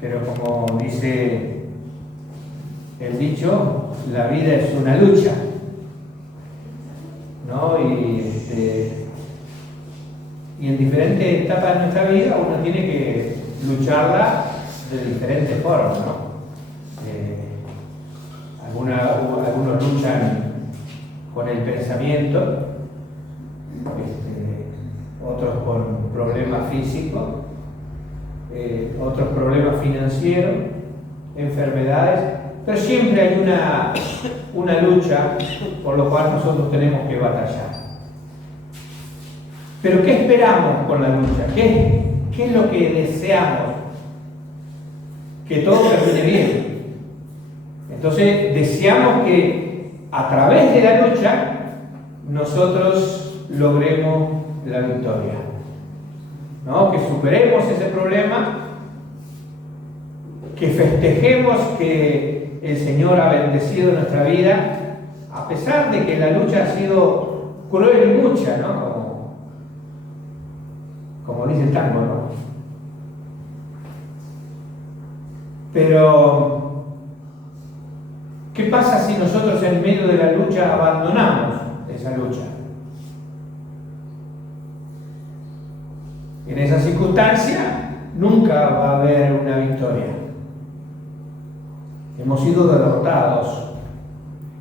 pero como dice el dicho, la vida es una lucha, ¿no? Y en diferentes etapas de nuestra vida uno tiene que lucharla de diferentes formas, ¿no? Algunos luchan con el pensamiento, otros con problemas físicos, otros problemas financieros, enfermedades, pero siempre hay una lucha por lo cual nosotros tenemos que batallar. Pero ¿qué esperamos con la lucha? ¿Qué es lo que deseamos? Que todo termine bien. Entonces deseamos que a través de la lucha nosotros logremos la victoria, ¿no? Que superemos ese problema, que festejemos que el Señor ha bendecido nuestra vida, a pesar de que la lucha ha sido cruel y mucha, ¿no? Como dice el tango, ¿no? Pero, ¿qué pasa si nosotros en medio de la lucha abandonamos esa lucha? En esa circunstancia nunca va a haber una victoria. Hemos sido derrotados.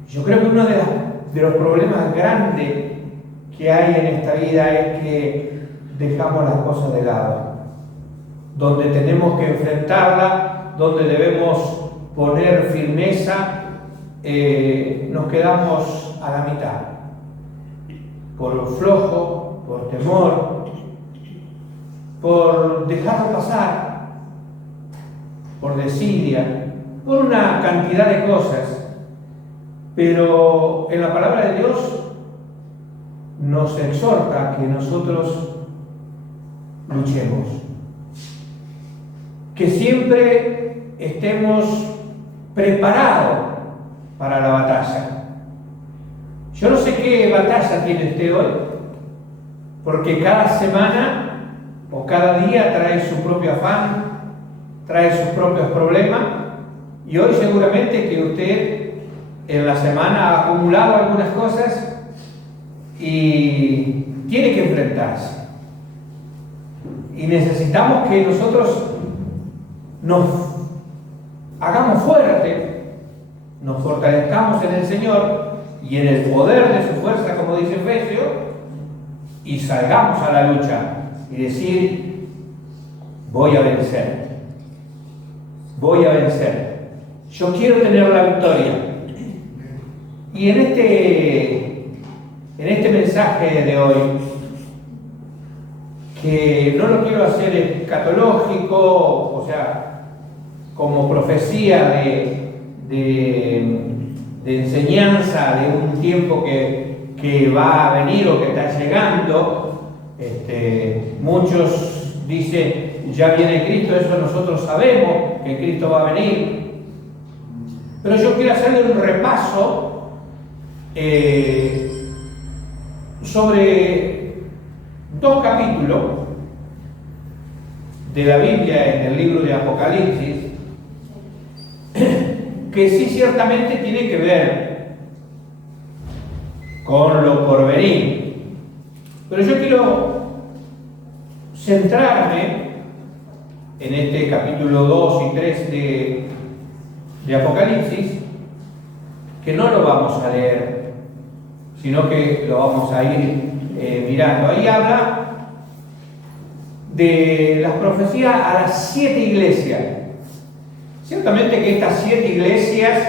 Yo creo que uno de los problemas grandes que hay en esta vida es que dejamos las cosas de lado. Donde tenemos que enfrentarla, donde debemos poner firmeza, nos quedamos a la mitad. Por flojo, por temor, por dejarlo pasar, por desidia, por una cantidad de cosas. Pero en la palabra de Dios nos exhorta a que nosotros luchemos, que siempre estemos preparados para la batalla. Yo no sé qué batalla tiene usted hoy, porque cada semana o cada día trae su propio afán, trae sus propios problemas, y hoy seguramente que usted en la semana ha acumulado algunas cosas y tiene que enfrentarse. Y necesitamos que nosotros nos hagamos fuertes, nos fortalezcamos en el Señor y en el poder de su fuerza, como dice Efesios, y salgamos a la lucha y decir: voy a vencer, voy a vencer, yo quiero tener la victoria. Y en este mensaje de hoy, que no lo quiero hacer escatológico, o sea, como profecía de enseñanza de un tiempo que va a venir o que está llegando. Muchos dicen: ya viene Cristo, eso nosotros sabemos que Cristo va a venir. Pero yo quiero hacerle un repaso sobre 2 capítulos de la Biblia en el libro de Apocalipsis, que sí ciertamente tiene que ver con lo porvenir. Pero yo quiero centrarme en este capítulo 2 y 3 de Apocalipsis, que no lo vamos a leer, sino que lo vamos a ir mirando. Ahí habla de las profecías a las 7 iglesias. Ciertamente que estas 7 iglesias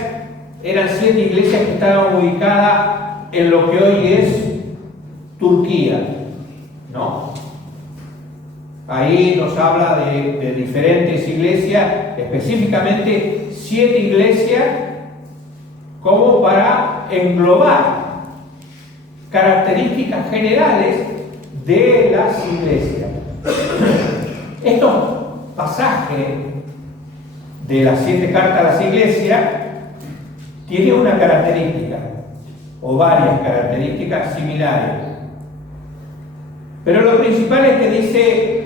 eran 7 iglesias que estaban ubicadas en lo que hoy es Turquía, ¿no? Ahí nos habla de diferentes iglesias, específicamente 7 iglesias, como para englobar características generales de las iglesias. Estos pasajes de las 7 cartas a las iglesias tienen una característica, o varias características similares. Pero lo principal es que dice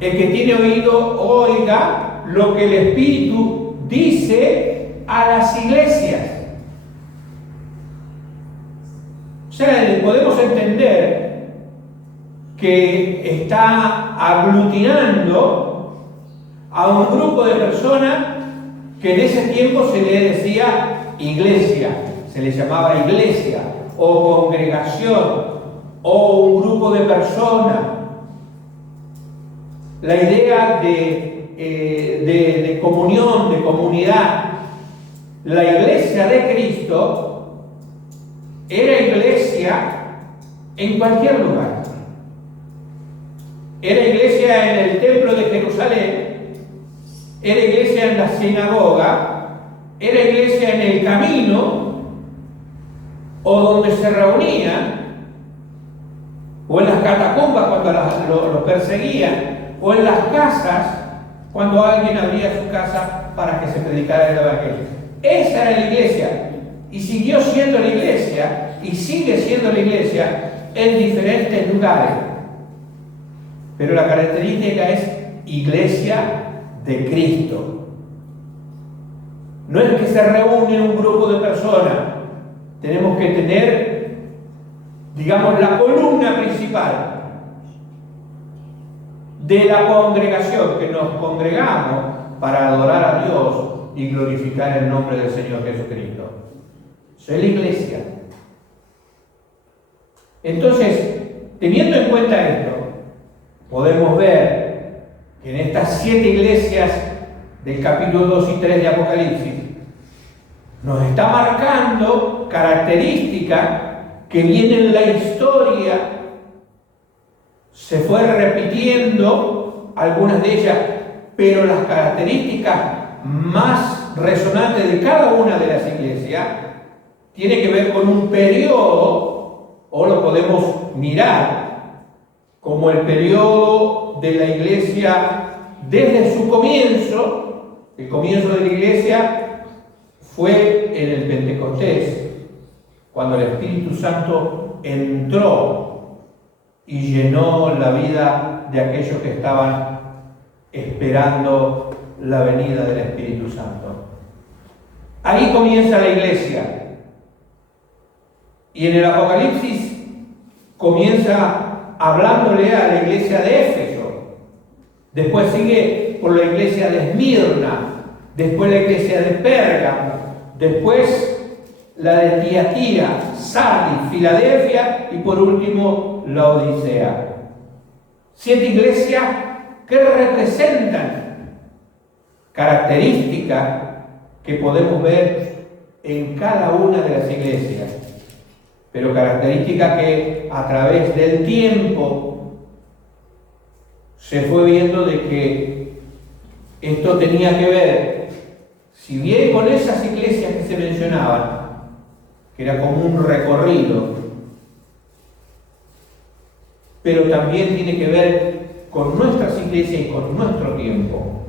El que tiene oído, oiga lo que el Espíritu dice a las iglesias. O sea, podemos entender que está aglutinando a un grupo de personas que en ese tiempo se le decía iglesia, se le llamaba iglesia, o congregación, o un grupo de personas. La idea de comunión, de comunidad. La iglesia de Cristo era iglesia en cualquier lugar. Era iglesia en el templo de Jerusalén, era iglesia en la sinagoga, era iglesia en el camino, o donde se reunían, o en las catacumbas cuando los perseguían, o en las casas cuando alguien abría su casa para que se predicara el evangelio. Esa era la iglesia, y siguió siendo la iglesia, y sigue siendo la iglesia en diferentes lugares. Pero la característica es iglesia de Cristo. No es que se reúne un grupo de personas. Tenemos que tener, digamos, la columna principal de la congregación, que nos congregamos para adorar a Dios y glorificar el nombre del Señor Jesucristo. Eso es la iglesia. Entonces, teniendo en cuenta esto, podemos ver que en estas 7 iglesias del capítulo 2 y 3 de Apocalipsis nos está marcando características que vienen en la historia, se fue repitiendo algunas de ellas, pero las características más resonantes de cada una de las iglesias tiene que ver con un periodo, o lo podemos mirar como el periodo de la iglesia desde su comienzo. El comienzo de la iglesia fue en el Pentecostés, cuando el Espíritu Santo entró y llenó la vida de aquellos que estaban esperando la venida del Espíritu Santo. Ahí comienza la iglesia. Y en el Apocalipsis comienza hablándole a la iglesia de Éfeso. Después sigue por la iglesia de Esmirna. Después la iglesia de Pérgamo. Después la de Tiatira, Sardis, Filadelfia y por último la Odisea. 7 iglesias que representan características que podemos ver en cada una de las iglesias, pero características que a través del tiempo se fue viendo de que esto tenía que ver, si bien con esas iglesias que se mencionaban, que era como un recorrido, pero también tiene que ver con nuestras iglesias y con nuestro tiempo.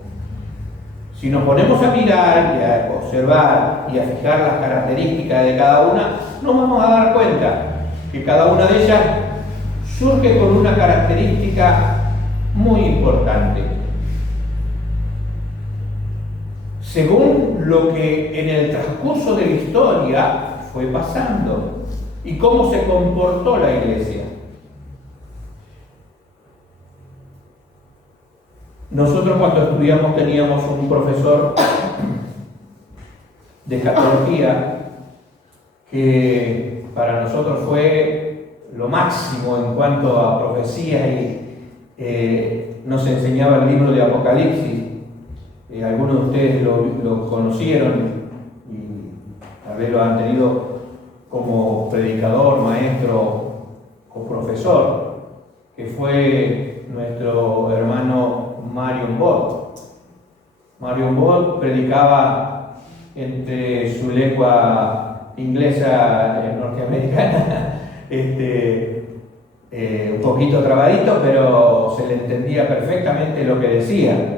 Si nos ponemos a mirar y a observar y a fijar las características de cada una, nos vamos a dar cuenta que cada una de ellas surge con una característica muy importante. Según lo que en el transcurso de la historia fue pasando y cómo se comportó la iglesia. Nosotros cuando estudiamos teníamos un profesor de escatología que para nosotros fue lo máximo en cuanto a profecías y nos enseñaba el libro de Apocalipsis. Algunos de ustedes lo conocieron y tal vez lo han tenido como predicador, maestro o profesor, que fue nuestro hermano Marion Bott. Marion Bott predicaba entre su lengua inglesa norteamericana, un poquito trabadito, pero se le entendía perfectamente lo que decía.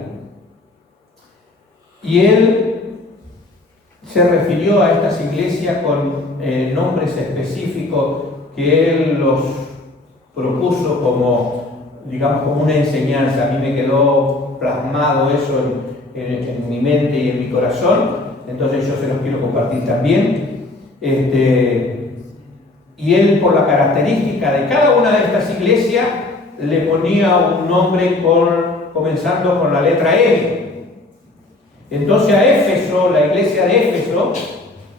Y él se refirió a estas iglesias con nombres específicos que él los propuso como digamos, como una enseñanza. A mí me quedó plasmado eso en mi mente y en mi corazón, entonces yo se los quiero compartir también. Y él, por la característica de cada una de estas iglesias, le ponía un nombre comenzando con la letra M. Entonces a Éfeso, la iglesia de Éfeso,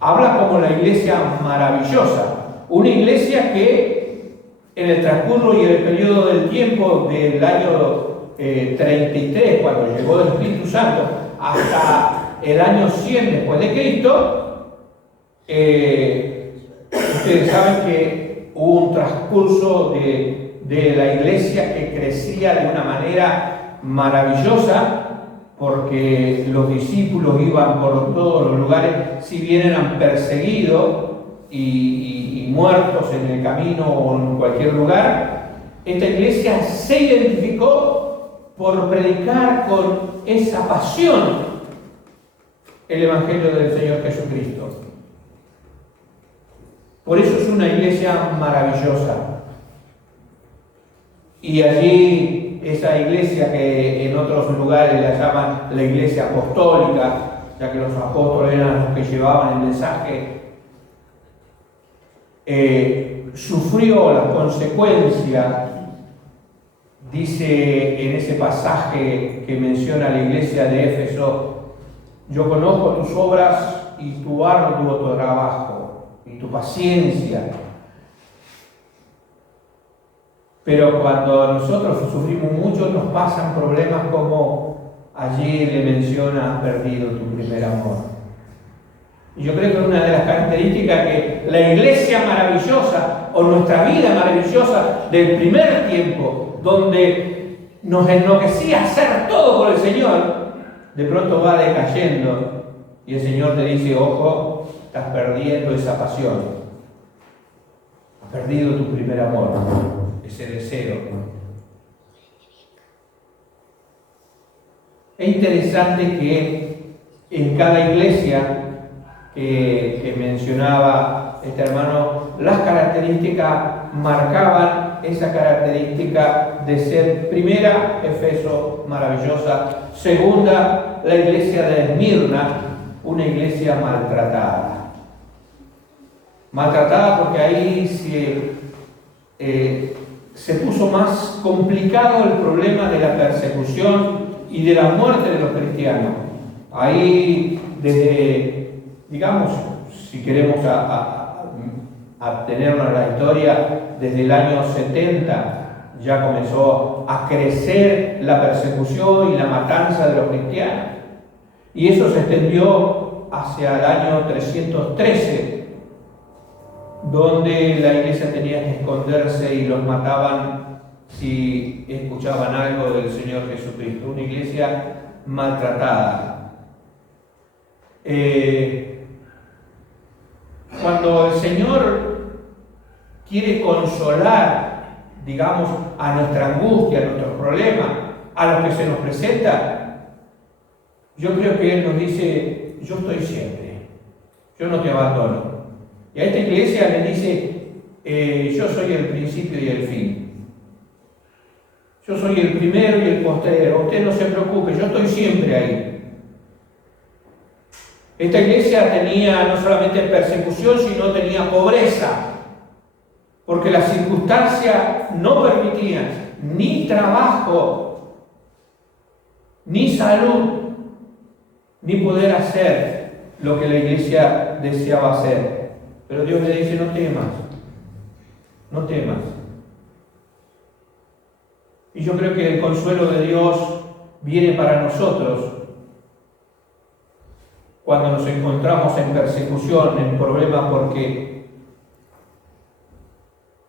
habla como la iglesia maravillosa, una iglesia que en el transcurso y el periodo del tiempo del año 33, cuando llegó el Espíritu Santo, hasta el año 100 después de Cristo, ustedes saben que hubo un transcurso de la iglesia que crecía de una manera maravillosa, porque los discípulos iban por todos los lugares, si bien eran perseguidos y muertos en el camino o en cualquier lugar. Esta iglesia se identificó por predicar con esa pasión el Evangelio del Señor Jesucristo. Por eso es una iglesia maravillosa. Y allí, esa iglesia que en otros lugares la llaman la iglesia apostólica, ya que los apóstoles eran los que llevaban el mensaje, sufrió las consecuencias, dice en ese pasaje que menciona la iglesia de Éfeso: yo conozco tus obras y tu arduo trabajo y tu paciencia. Pero cuando nosotros sufrimos mucho, nos pasan problemas como allí le menciona: has perdido tu primer amor. Y yo creo que una de las características que la iglesia maravillosa o nuestra vida maravillosa del primer tiempo, donde nos enloquecía hacer todo por el Señor, de pronto va decayendo y el Señor te dice: ojo, estás perdiendo esa pasión, has perdido tu primer amor, ese deseo. Es interesante que en cada iglesia que mencionaba este hermano, las características marcaban esa característica de ser, primera, Éfeso, maravillosa; segunda, la iglesia de Esmirna, una iglesia maltratada. Maltratada porque ahí se puso más complicado el problema de la persecución y de la muerte de los cristianos. Ahí, desde, digamos, si queremos atenernos a la historia, desde el año 70 ya comenzó a crecer la persecución y la matanza de los cristianos. Y eso se extendió hacia el año 313, donde la iglesia tenía que esconderse y los mataban si escuchaban algo del Señor Jesucristo. Una iglesia maltratada. Cuando el Señor quiere consolar, digamos, a nuestra angustia, a nuestros problemas, a lo que se nos presenta, yo creo que Él nos dice: yo estoy siempre, yo no te abandono. Y a esta iglesia le dice: yo soy el principio y el fin. Yo soy el primero y el postrero. Usted no se preocupe, yo estoy siempre ahí. Esta iglesia tenía no solamente persecución, sino tenía pobreza, porque las circunstancias no permitían ni trabajo, ni salud, ni poder hacer lo que la iglesia deseaba hacer. Pero Dios le dice: no temas, no temas. Y yo creo que el consuelo de Dios viene para nosotros cuando nos encontramos en persecución, en problemas, porque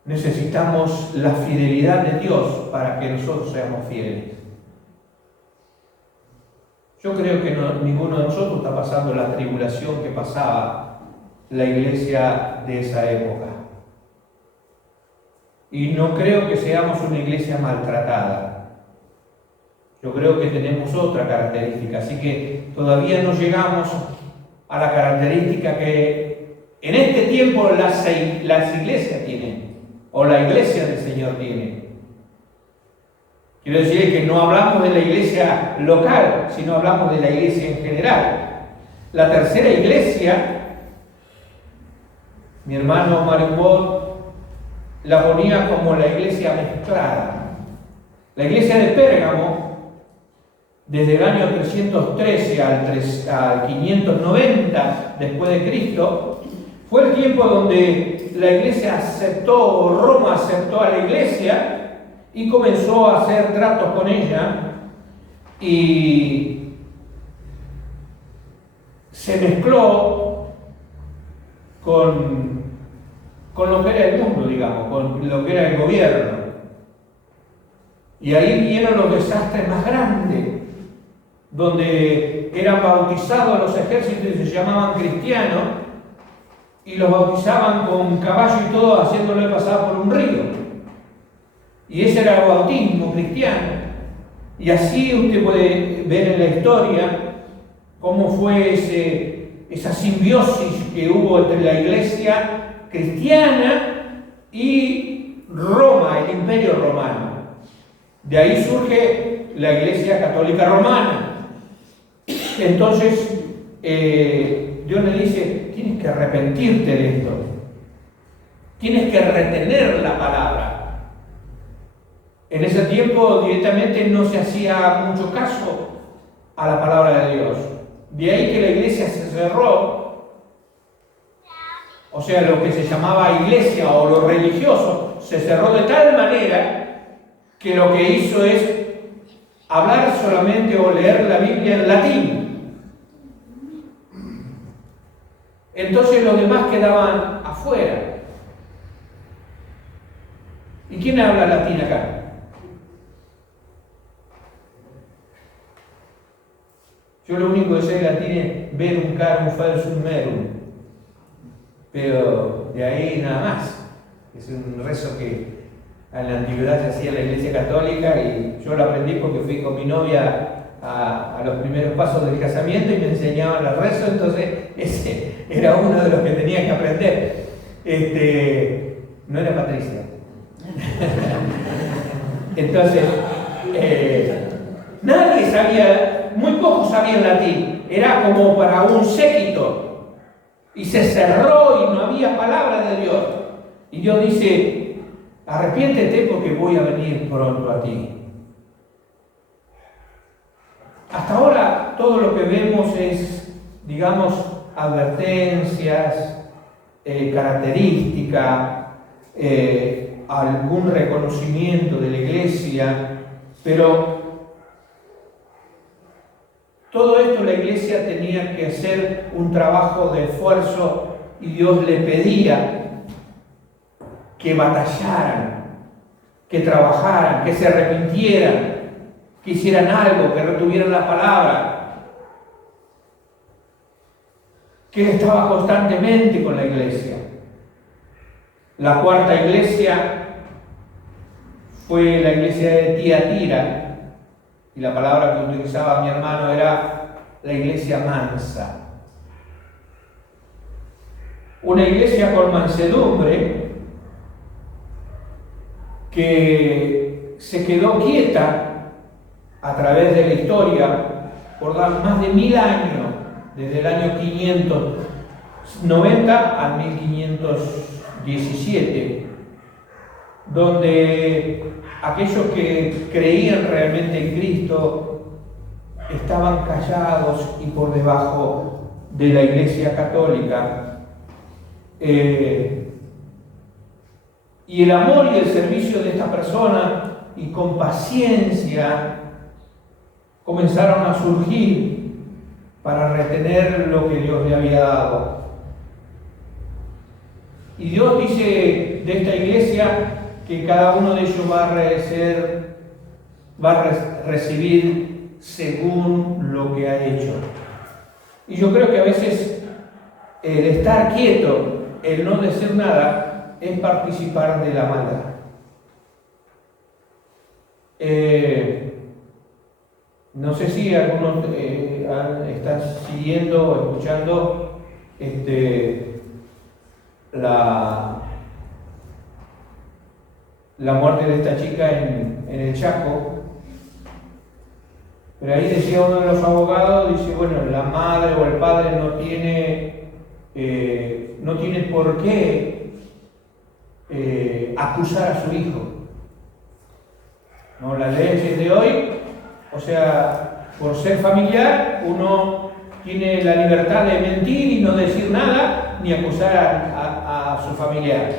necesitamos la fidelidad de Dios para que nosotros seamos fieles. Yo creo que ninguno de nosotros está pasando la tribulación que pasaba la iglesia de esa época. Y no creo que seamos una iglesia maltratada. Yo creo que tenemos otra característica, así que todavía no llegamos a la característica que en este tiempo las iglesias tienen, o la iglesia del Señor tiene. Quiero decir que no hablamos de la iglesia local, sino hablamos de la iglesia en general. La tercera iglesia, mi hermano Marimbol la ponía como la iglesia mezclada. La iglesia de Pérgamo, desde el año 313 al 590 después de Cristo, fue el tiempo donde la iglesia aceptó, Roma aceptó a la iglesia y comenzó a hacer tratos con ella y se mezcló con lo que era el mundo, digamos, con lo que era el gobierno. Y ahí vinieron los desastres más grandes, donde eran bautizados los ejércitos y se llamaban cristianos, y los bautizaban con caballo y todo, haciéndole pasar por un río. Y ese era el bautismo cristiano. Y así usted puede ver en la historia cómo fue esa simbiosis que hubo entre la iglesia cristiana y Roma, el imperio romano. De ahí surge la iglesia católica romana. Entonces, Dios le dice, tienes que arrepentirte de esto. Tienes que retener la palabra. En ese tiempo directamente no se hacía mucho caso a la palabra de Dios. De ahí que la iglesia se cerró, o sea, lo que se llamaba iglesia o lo religioso, se cerró de tal manera que lo que hizo es hablar solamente o leer la Biblia en latín. Entonces los demás quedaban afuera. ¿Y quién habla latín acá? Yo lo único que sé de latín es verum, carum, falsum, merum. Pero de ahí nada más. Es un rezo que en la antigüedad se hacía en la iglesia católica y yo lo aprendí porque fui con mi novia a los primeros pasos del casamiento y me enseñaban el rezo, entonces ese era uno de los que tenía que aprender. No era Patricia. Entonces, nadie sabía, muy pocos sabían latín, era como para un séquito, y se cerró y no había palabra de Dios. Y Dios dice, arrepiéntete porque voy a venir pronto a ti. Hasta ahora todo lo que vemos es, digamos, advertencias, características, algún reconocimiento de la iglesia, pero todo esto la iglesia tenía que hacer un trabajo de esfuerzo y Dios le pedía que batallaran, que trabajaran, que se arrepintieran, que hicieran algo, que retuvieran la palabra, que Él estaba constantemente con la iglesia. La cuarta iglesia fue la iglesia de Tiatira, y la palabra que utilizaba mi hermano era la iglesia mansa. Una iglesia con mansedumbre que se quedó quieta a través de la historia por más de 1000 años, desde el año 590 al 1517, donde aquellos que creían realmente en Cristo estaban callados y por debajo de la Iglesia Católica. Y el amor y el servicio de esta persona, y con paciencia, comenzaron a surgir para retener lo que Dios le había dado. Y Dios dice de esta iglesia que cada uno de ellos va a recibir según lo que ha hecho. Y yo creo que a veces el estar quieto, el no decir nada, es participar de la maldad. No sé si algunos están siguiendo o escuchando la muerte de esta chica en el Chaco, Pero ahí decía uno de los abogados, dice, bueno, la madre o el padre no tiene por qué acusar a su hijo. ¿No? Las leyes de hoy, o sea, por ser familiar, uno tiene la libertad de mentir y no decir nada, ni acusar a su familiar.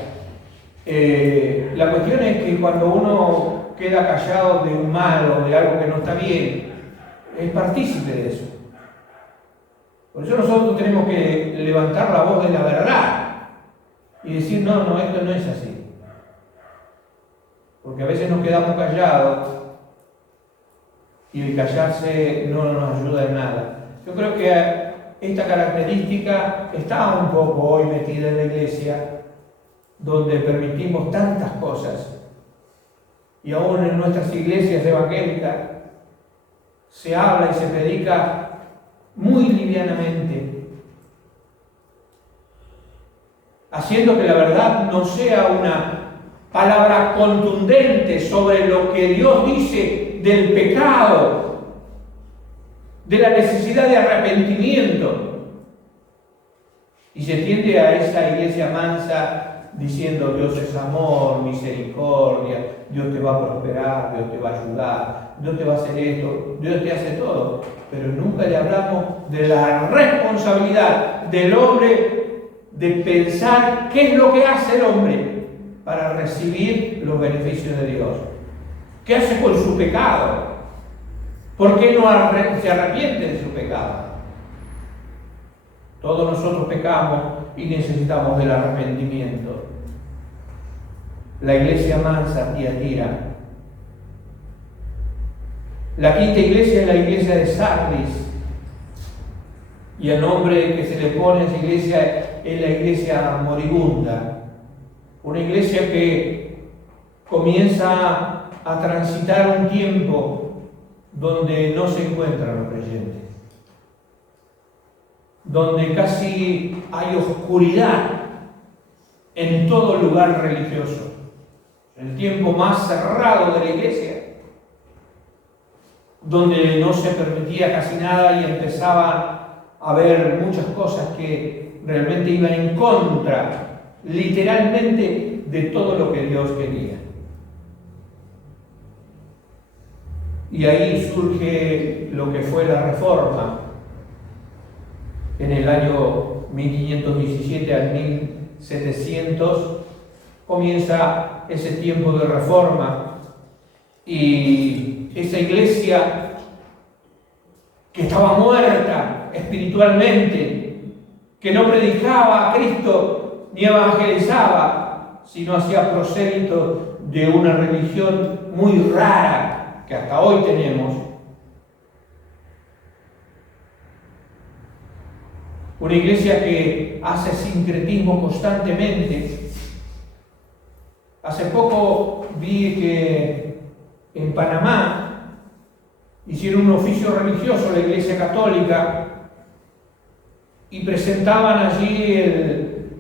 La cuestión es que cuando uno queda callado de un mal o de algo que no está bien, es partícipe de eso. Por eso nosotros tenemos que levantar la voz de la verdad y decir, no, esto no es así. Porque a veces nos quedamos callados y el callarse no nos ayuda en nada. Yo creo que esta característica está un poco hoy metida en la iglesia, donde permitimos tantas cosas. Y aún en nuestras iglesias evangélicas se habla y se predica muy livianamente, haciendo que la verdad no sea una palabra contundente sobre lo que Dios dice del pecado, de la necesidad de arrepentimiento. Y se tiende a esa iglesia mansa diciendo Dios es amor, misericordia, Dios te va a prosperar, Dios te va a ayudar, Dios te va a hacer esto, Dios te hace todo. Pero nunca le hablamos de la responsabilidad del hombre de pensar qué es lo que hace el hombre para recibir los beneficios de Dios. ¿Qué hace con su pecado? ¿Por qué no se arrepiente de su pecado? Todos nosotros pecamos y necesitamos del arrepentimiento. La iglesia mansa Tiatira. La quinta iglesia es la iglesia de Sardis. Y el nombre que se le pone a esa iglesia es la iglesia moribunda. Una iglesia que comienza a transitar un tiempo donde no se encuentran los creyentes, donde casi hay oscuridad en todo lugar religioso. El tiempo más cerrado de la iglesia, donde no se permitía casi nada y empezaba a haber muchas cosas que realmente iban en contra, literalmente, de todo lo que Dios quería. Y ahí surge lo que fue la Reforma. En el año 1517 al 1700 comienza ese tiempo de Reforma, y esa iglesia que estaba muerta espiritualmente, que no predicaba a Cristo ni evangelizaba, sino hacía prosélito de una religión muy rara que hasta hoy tenemos. Una iglesia que hace sincretismo constantemente. Hace poco vi que en Panamá hicieron un oficio religioso la Iglesia Católica y presentaban allí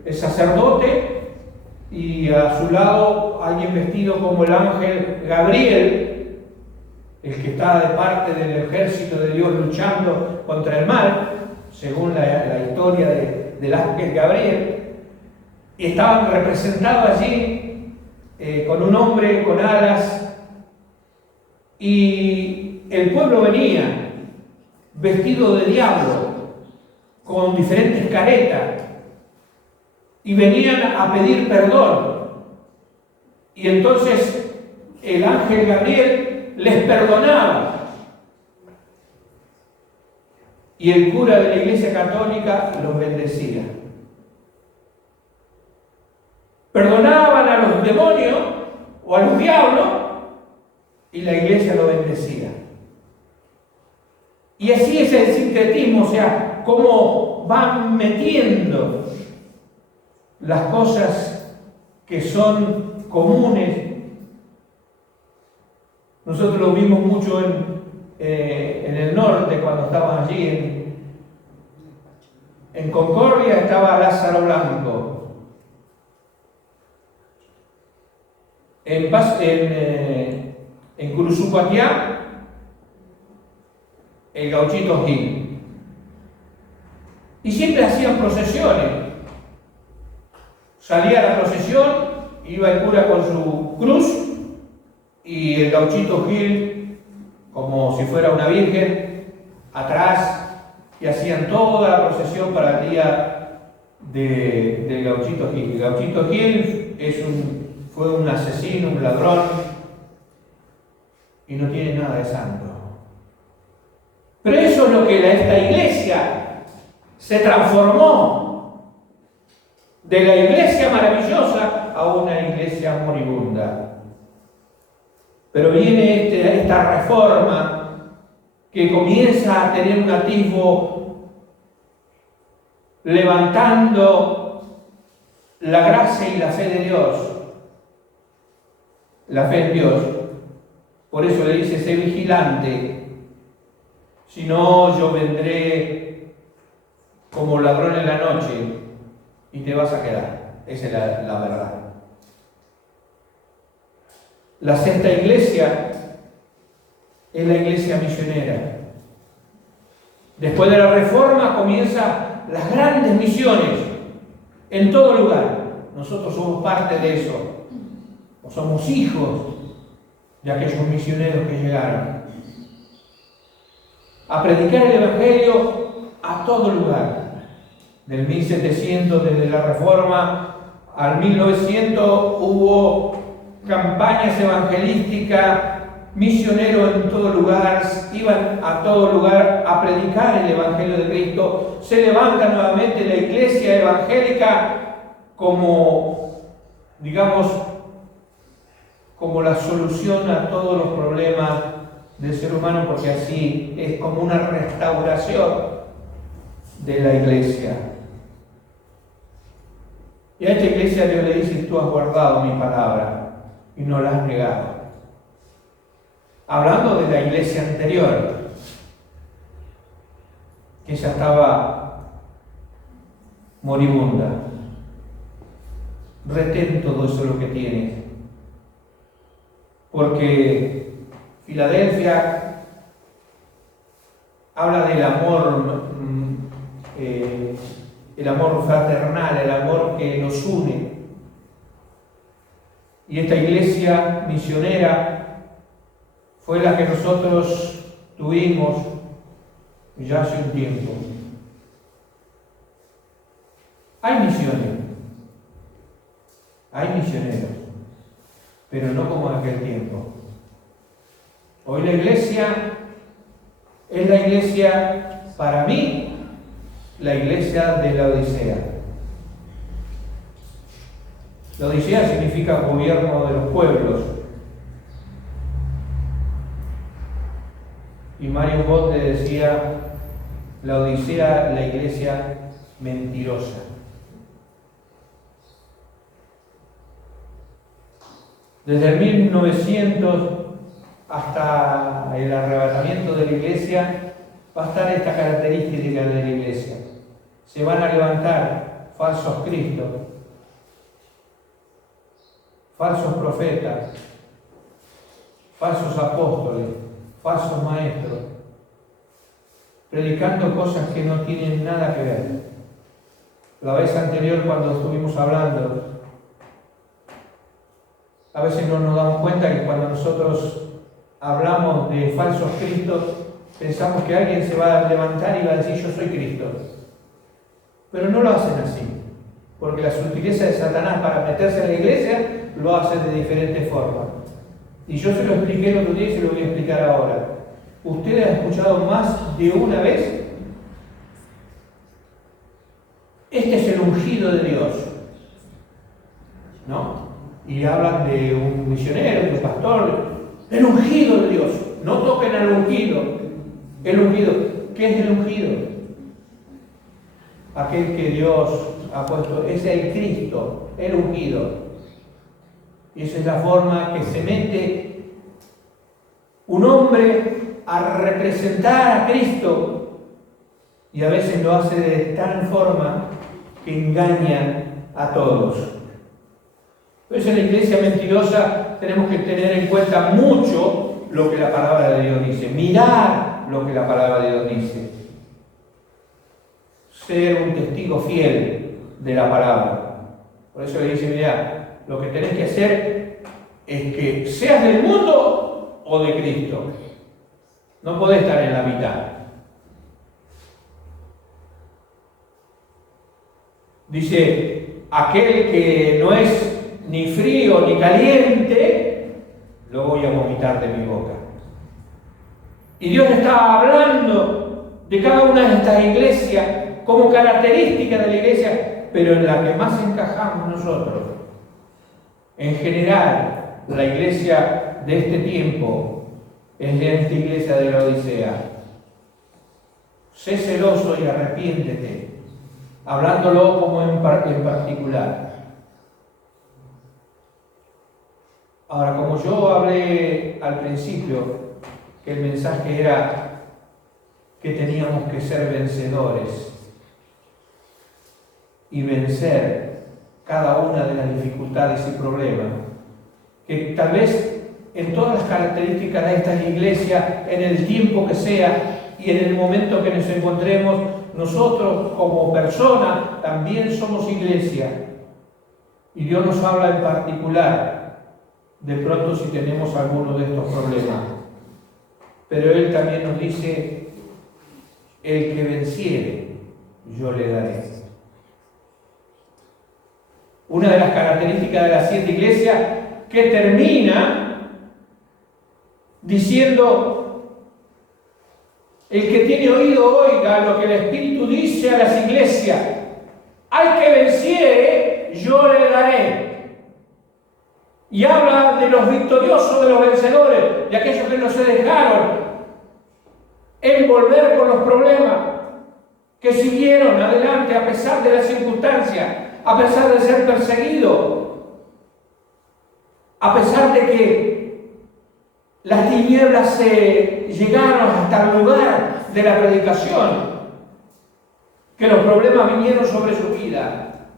el sacerdote y a su lado alguien vestido como el ángel Gabriel, el que está de parte del ejército de Dios luchando contra el mal, según la historia del ángel Gabriel. Y estaban representados allí con un hombre con alas, y el pueblo venía vestido de diablo, con diferentes caretas, y venían a pedir perdón. Y entonces el ángel Gabriel les perdonaba. Y el cura de la Iglesia Católica los bendecía. Perdonaban a los demonios o a los diablos y la Iglesia lo bendecía. Y así es el sincretismo, o sea, cómo van metiendo las cosas que son comunes. Nosotros lo vimos mucho en el norte, cuando estaban allí en Concordia, estaba Lázaro Blanco. En Curuzupatiá el Gauchito Gil. Y siempre hacían procesiones. Salía la procesión, iba el cura con su cruz y el Gauchito Gil, como si fuera una virgen, atrás, y hacían toda la procesión para el día del Gauchito Gil. El Gauchito Gil fue un asesino, un ladrón, y no tiene nada de santo. Pero eso es lo que esta iglesia se transformó de la iglesia maravillosa a una iglesia moribunda. Pero viene esta reforma que comienza a tener un atisbo levantando la gracia y la fe de Dios. La fe en Dios. Por eso le dice, sé vigilante, si no yo vendré como ladrón en la noche y te vas a quedar. Esa es la verdad. La sexta iglesia es la iglesia misionera. Después de la reforma comienzan las grandes misiones en todo lugar. Nosotros somos parte de eso, o somos hijos de aquellos misioneros que llegaron a predicar el Evangelio a todo lugar. Del 1700, desde la Reforma, al 1900 hubo campañas evangelísticas, misioneros en todo lugar, iban a todo lugar a predicar el Evangelio de Cristo. Se levanta nuevamente la iglesia evangélica como, digamos, como la solución a todos los problemas del ser humano, porque así es como una restauración de la iglesia. Y a esta iglesia Dios le dice, tú has guardado mi palabra y no la has negado. Hablando de la iglesia anterior, que ya estaba moribunda. Retén todo eso lo que tienes. Porque Filadelfia habla del amor, el amor fraternal, el amor que nos une. Y esta iglesia misionera fue la que nosotros tuvimos ya hace un tiempo. Hay misiones, hay misioneros, pero no como en aquel tiempo. Hoy la iglesia es la iglesia, para mí, la iglesia de la Odisea. La Odisea significa gobierno de los pueblos. Y Mario Botte decía, la Odisea, la iglesia mentirosa. Desde el 1900 hasta el arrebatamiento de la iglesia va a estar esta característica de la iglesia. Se van a levantar falsos cristos, falsos profetas, falsos apóstoles, falsos maestros, predicando cosas que no tienen nada que ver. La vez anterior, cuando estuvimos hablando, a veces no nos damos cuenta que cuando nosotros hablamos de falsos cristos, pensamos que alguien se va a levantar y va a decir yo soy Cristo. Pero no lo hacen así, porque la sutileza de Satanás para meterse en la iglesia lo hace de diferentes formas. Y yo se lo expliqué el otro día y se lo voy a explicar ahora. ¿Ustedes han escuchado más de una vez? Este es el ungido de Dios, ¿no? Y hablan de un misionero, de un pastor, el ungido de Dios. No toquen al ungido. El ungido. ¿Qué es el ungido? Aquel que Dios ha puesto. Es el Cristo, el ungido. Y esa es la forma que se mete un hombre a representar a Cristo. Y a veces lo hace de tal forma que engaña a todos. Entonces en la iglesia mentirosa tenemos que tener en cuenta mucho lo que la palabra de Dios dice. Mirar lo que la palabra de Dios dice. Ser un testigo fiel de la palabra. Por eso le dice, mira, lo que tenés que hacer es que seas del mundo o de Cristo. No podés estar en la mitad. Dice, aquel que no es ni frío ni caliente, lo voy a vomitar de mi boca. Y Dios está hablando de cada una de estas iglesias como característica de la iglesia, pero en la que más encajamos nosotros. En general, la iglesia de este tiempo es de esta iglesia de la Odisea. Sé celoso y arrepiéntete, hablándolo como en particular. Ahora, como yo hablé al principio, que el mensaje era que teníamos que ser vencedores y vencer cada una de las dificultades y problemas, que tal vez en todas las características de esta iglesia, en el tiempo que sea y en el momento que nos encontremos, nosotros como personas también somos iglesia. Y Dios nos habla en particular, de pronto si tenemos alguno de estos problemas. Pero Él también nos dice, el que venciere, yo le daré. Una de las características de las 7 iglesias que termina diciendo, el que tiene oído oiga lo que el Espíritu dice a las iglesias, al que venciere, yo le daré. Y habla de los victoriosos, de los vencedores, de aquellos que no se dejaron envolver por los problemas, que siguieron adelante a pesar de las circunstancias, a pesar de ser perseguidos, a pesar de que las tinieblas se llegaron hasta el lugar de la predicación, que los problemas vinieron sobre su vida.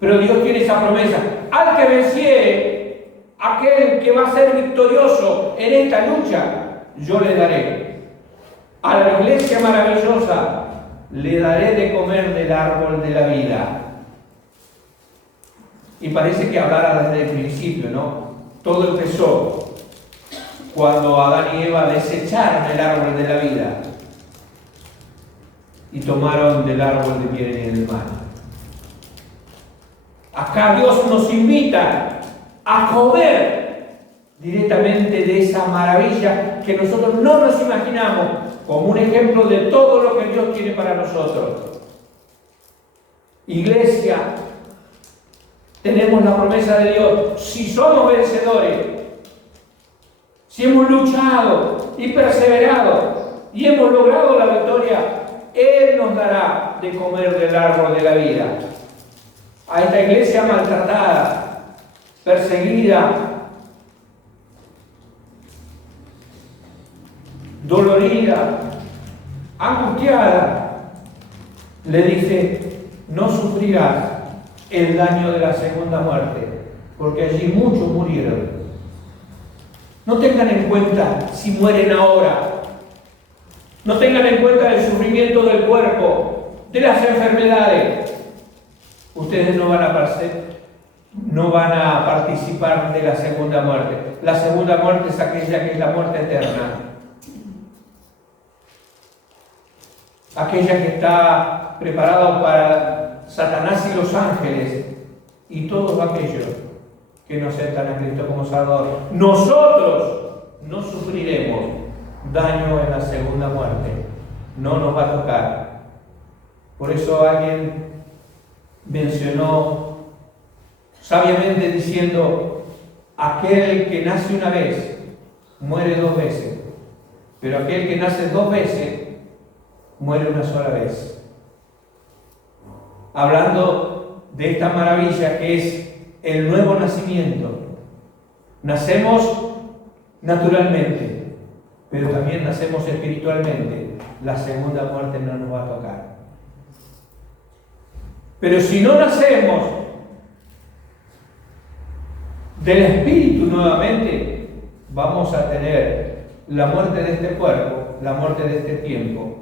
Pero Dios tiene esa promesa. Al que venciere, aquel que va a ser victorioso en esta lucha, yo le daré. A la iglesia maravillosa le daré de comer del árbol de la vida. Y parece que hablara desde el principio, ¿no? Todo empezó cuando Adán y Eva desecharon el árbol de la vida y tomaron del árbol de bien y del mal. Acá Dios nos invita a comer directamente de esa maravilla que nosotros no nos imaginamos, como un ejemplo de todo lo que Dios tiene para nosotros. Iglesia, tenemos la promesa de Dios. Si somos vencedores, si hemos luchado y perseverado y hemos logrado la victoria, Él nos dará de comer del árbol de la vida. A esta iglesia maltratada, perseguida, dolorida, angustiada, le dice, no sufrirás el daño de la segunda muerte, porque allí muchos murieron. No tengan en cuenta si mueren ahora, no tengan en cuenta el sufrimiento del cuerpo, de las enfermedades. Ustedes no van a participar de la segunda muerte. La segunda muerte es aquella que es la muerte eterna. Aquella que está preparada para Satanás y los ángeles y todos aquellos que no aceptan a Cristo como Salvador. Nosotros no sufriremos daño en la segunda muerte. No nos va a tocar. Por eso alguien mencionó sabiamente diciendo, aquel que nace una vez muere 2 veces, pero aquel que nace 2 veces muere una sola vez. Hablando de esta maravilla que es el nuevo nacimiento. Nacemos naturalmente, pero también nacemos espiritualmente. La segunda muerte no nos va a tocar. Pero si no nacemos del Espíritu nuevamente, vamos a tener la muerte de este cuerpo, la muerte de este tiempo,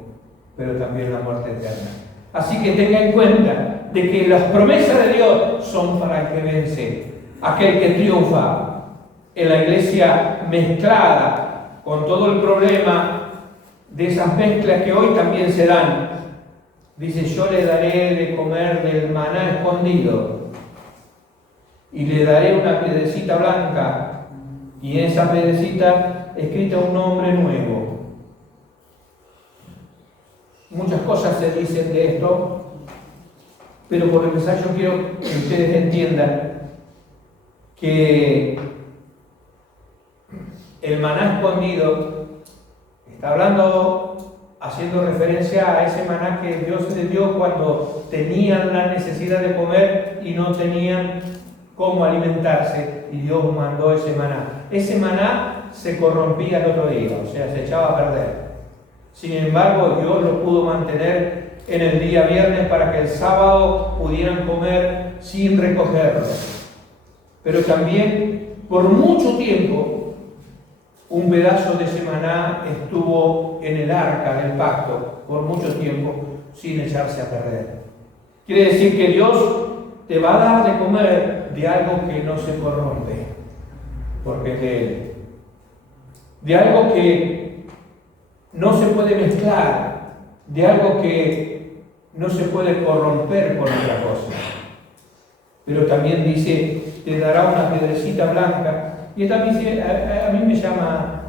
pero también la muerte eterna. Así que tenga en cuenta de que las promesas de Dios son para el que vence, aquel que triunfa. En la iglesia mezclada con todo el problema de esas mezclas que hoy también se dan, dice: yo le daré de comer del maná escondido y le daré una piedrecita blanca, y en esa piedrecita escrita un nombre nuevo. Muchas cosas se dicen de esto, pero por empezar yo quiero que ustedes entiendan que el maná escondido está hablando, haciendo referencia a ese maná que Dios les dio cuando tenían la necesidad de comer y no tenían cómo alimentarse, y Dios mandó ese maná. Ese maná se corrompía el otro día, o sea, se echaba a perder. Sin embargo, Dios lo pudo mantener en el día viernes para que el sábado pudieran comer sin recogerlo. Pero también, por mucho tiempo, un pedazo de ese maná estuvo en el arca del pacto, por mucho tiempo, sin echarse a perder. Quiere decir que Dios te va a dar de comer de algo que no se corrompe, porque es de Él. De algo que no se puede mezclar, de algo que no se puede corromper con otra cosa. Pero también dice: te dará una piedrecita blanca. Y también a mí me llama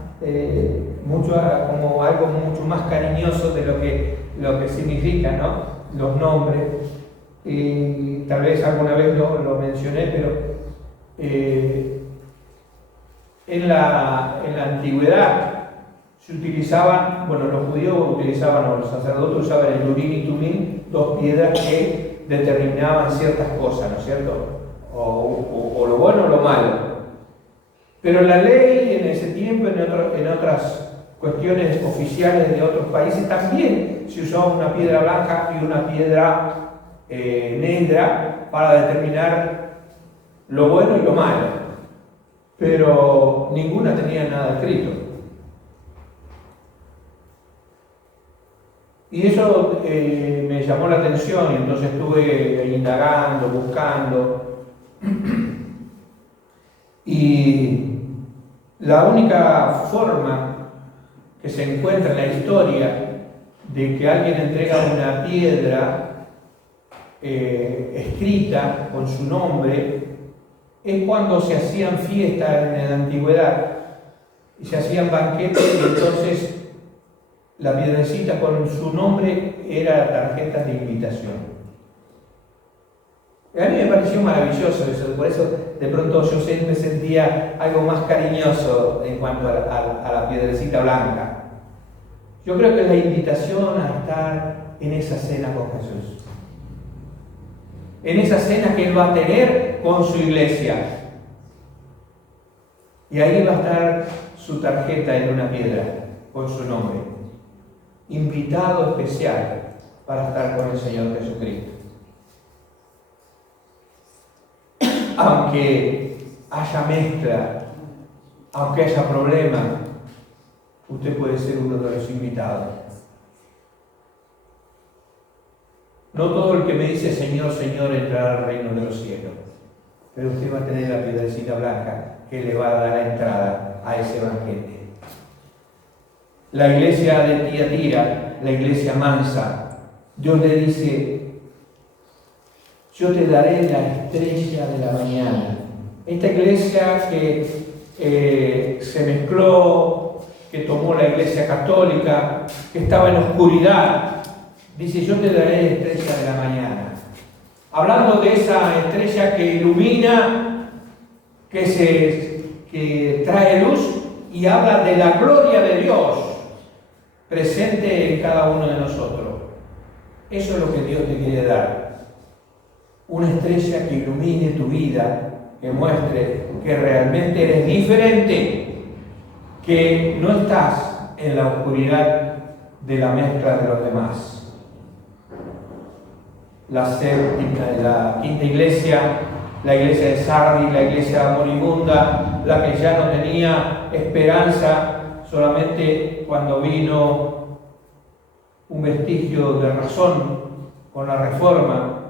mucho como algo mucho más cariñoso de lo que significa, ¿no? Los nombres. Y tal vez alguna vez lo mencioné, pero en la antigüedad se utilizaban, bueno, los judíos utilizaban, o los sacerdotes usaban el urín y tumín, dos piedras que determinaban ciertas cosas, ¿no es cierto? O lo bueno o lo malo. Pero la ley en ese tiempo, en otras cuestiones oficiales de otros países, también se usaba una piedra blanca y una piedra negra para determinar lo bueno y lo malo. Pero ninguna tenía nada escrito. Y eso me llamó la atención, y entonces estuve indagando, buscando. Y la única forma que se encuentra en la historia de que alguien entrega una piedra escrita con su nombre es cuando se hacían fiestas en la antigüedad y se hacían banquetes, y entonces la piedrecita con su nombre era tarjeta de invitación. A mí me pareció maravilloso eso, por eso de pronto yo siempre sentía algo más cariñoso en cuanto a la piedrecita blanca. Yo creo que es la invitación a estar en esa cena con Jesús, en esa cena que Él va a tener con su iglesia. Y ahí va a estar su tarjeta en una piedra con su nombre. Invitado especial para estar con el Señor Jesucristo. Aunque haya mezcla, aunque haya problema, usted puede ser uno de los invitados. No todo el que me dice Señor, Señor entrará al reino de los cielos, pero usted va a tener la piedrecita blanca que le va a dar la entrada a ese banquete. La iglesia de Tiatira, la iglesia mansa, Dios le dice: yo te daré la estrella de la mañana. Esta iglesia que se mezcló, que tomó la iglesia católica, que estaba en oscuridad, dice: yo te daré la estrella de la mañana. Hablando de esa estrella que ilumina, que trae luz, y habla de la gloria de Dios presente en cada uno de nosotros. Eso es lo que Dios te quiere dar. Una estrella que ilumine tu vida, que muestre que realmente eres diferente, que no estás en la oscuridad de la mezcla de los demás. La quinta iglesia, la iglesia de Sardis, la iglesia moribunda, la que ya no tenía esperanza, solamente cuando vino un vestigio de razón con la Reforma,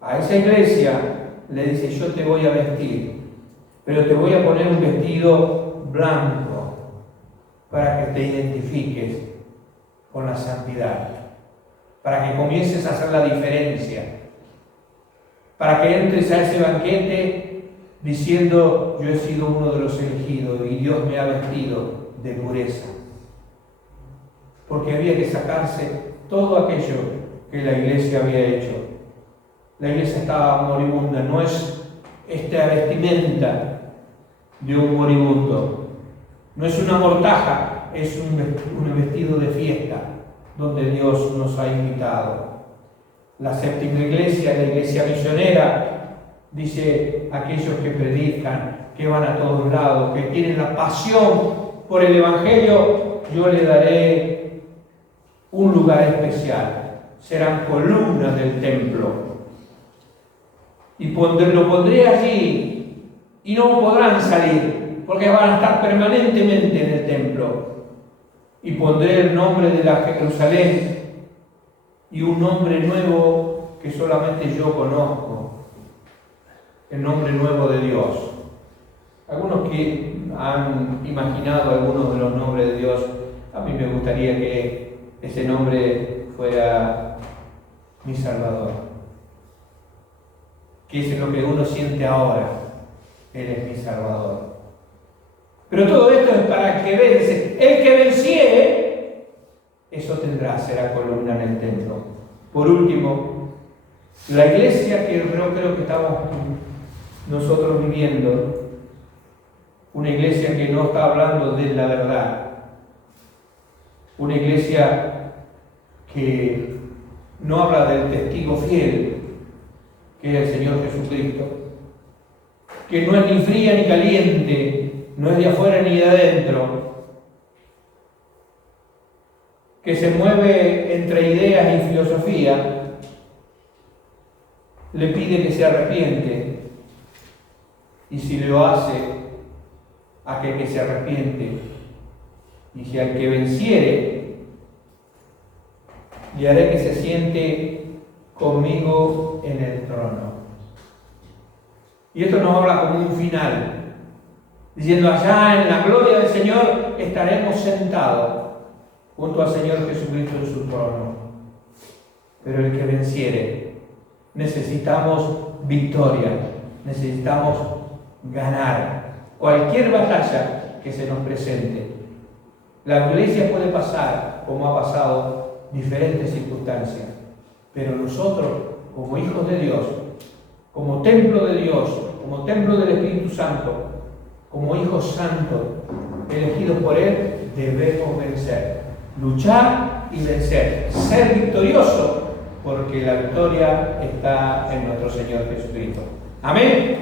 a esa iglesia le dice: yo te voy a vestir, pero te voy a poner un vestido blanco para que te identifiques con la santidad, para que comiences a hacer la diferencia, para que entres a ese banquete diciendo: yo he sido uno de los elegidos y Dios me ha vestido de pureza. Porque había que sacarse todo aquello que la iglesia había hecho. La iglesia estaba moribunda, no es esta vestimenta de un moribundo, no es una mortaja, es un vestido de fiesta donde Dios nos ha invitado. La séptima iglesia, la iglesia misionera, dice: aquellos que predican, que van a todos lados, que tienen la pasión por el Evangelio, yo le daré un lugar especial, serán columnas del templo. Y lo pondré allí y no podrán salir, porque van a estar permanentemente en el templo. Y pondré el nombre de la Jerusalén y un nombre nuevo que solamente yo conozco, el nombre nuevo de Dios. Algunos que han imaginado algunos de los nombres de Dios, a mí me gustaría que ese nombre fuera mi Salvador. Que es lo que uno siente ahora: Él es mi Salvador. Pero todo esto es para que vence. El que venciere, eso tendrá, será columna en el templo. Por último, la iglesia que yo creo que estamos nosotros viviendo, una iglesia que no está hablando de la verdad, una iglesia que no habla del testigo fiel, que es el Señor Jesucristo, que no es ni fría ni caliente, no es de afuera ni de adentro, que se mueve entre ideas y filosofía, le pide que se arrepiente, y si lo hace, aquel que se arrepiente, y si al que venciere, le haré que se siente conmigo en el trono. Y esto nos habla como un final, diciendo: allá en la gloria del Señor estaremos sentados junto al Señor Jesucristo en su trono. Pero el que venciere, necesitamos victoria, necesitamos ganar cualquier batalla que se nos presente. La iglesia puede pasar, como ha pasado, diferentes circunstancias, pero nosotros, como hijos de Dios, como templo de Dios, como templo del Espíritu Santo, como hijos santos, elegidos por Él, debemos vencer, luchar y vencer, ser victoriosos, porque la victoria está en nuestro Señor Jesucristo. Amén.